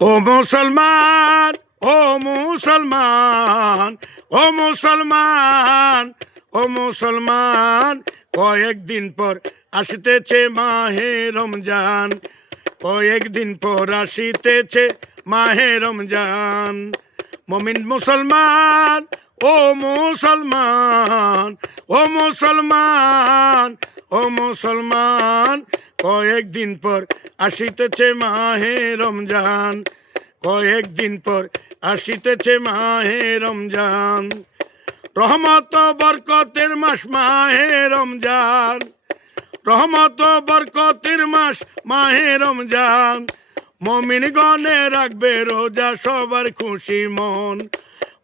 ও মুসলমান, ও মুসলমান, ও মুসলমান, ও মুসলমান, কয়েকদিন পর আসিতেছে মাহে রমজান, কয়েকদিন পর আসিতেছে মাহে রমজান। মমিন মুসলমান, ও মুসলমান, ও মুসলমান, ও মুসলমান, কয়েকদিন পর আসিতেছে মাহে রমজান, কয়েকদিন পর আসিতেছে মাহে রমজান। রহমত বরকতের মাস মাহে রমজান, রহমত বরকতের মাস মাহে রমজান। মমিন গণে রাখবে রোজা সবার খুশি মন,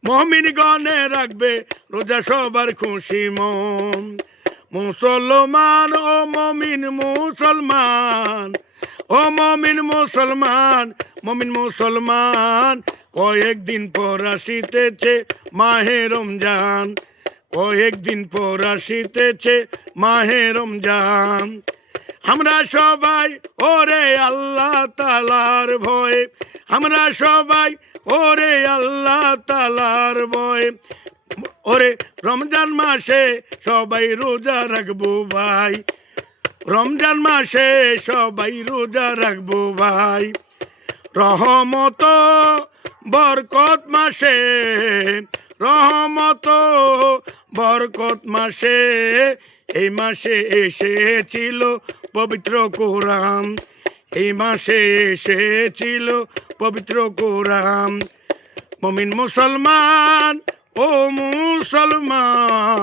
মমিন গণে রাখবে রোজা সবার খুশি মন। মুসলমান, ও মমিন মুসলমান, ও মমিন মুসলমান, মমিন মুসলমান, কয়েকদিন পর আসিতেছে মাহে রমজান, কয়েকদিন পর আসিতেছে মাহে রমজান। আমরা সবাই ওরে আল্লাহ তাআলার ভয়, আমরা সবাই ওরে আল্লাহ তাআলার ভয়, ওরে রমজান মাসে সবাই রোজা রাখবো ভাই, রমজান মাসে সবাই রোজা রাখবো ভাই। রহমত বরকত মাসে, রহমত বরকত মাসে, এই মাসে এসেছিল পবিত্র কোরআন, এই মাসে এসেছিল পবিত্র কোরআন। মুমিন মুসলমান, ও মুসলমান।